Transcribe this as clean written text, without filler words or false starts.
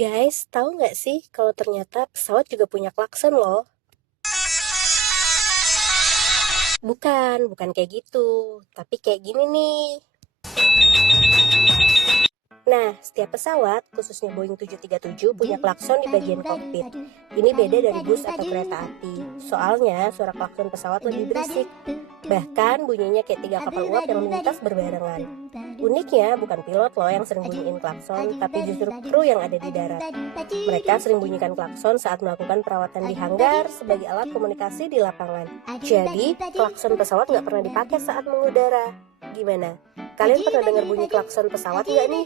Guys, tahu nggak sih kalau ternyata pesawat juga punya klakson loh? Bukan kayak gitu. Tapi kayak gini nih. Nah, setiap pesawat, khususnya Boeing 737, punya klakson di bagian kokpit. Ini beda dari bus atau kereta api. Soalnya, suara klakson pesawat lebih berisik. Bahkan bunyinya kayak 3 kapal uap yang melintas berbarengan. Uniknya, bukan pilot loh yang sering bunyiin klakson, tapi justru kru yang ada di darat. Mereka sering bunyikan klakson saat melakukan perawatan di hanggar sebagai alat komunikasi di lapangan. Jadi, klakson pesawat nggak pernah dipakai saat mengudara. Gimana? Kalian pernah dengar bunyi klakson pesawat nggak nih?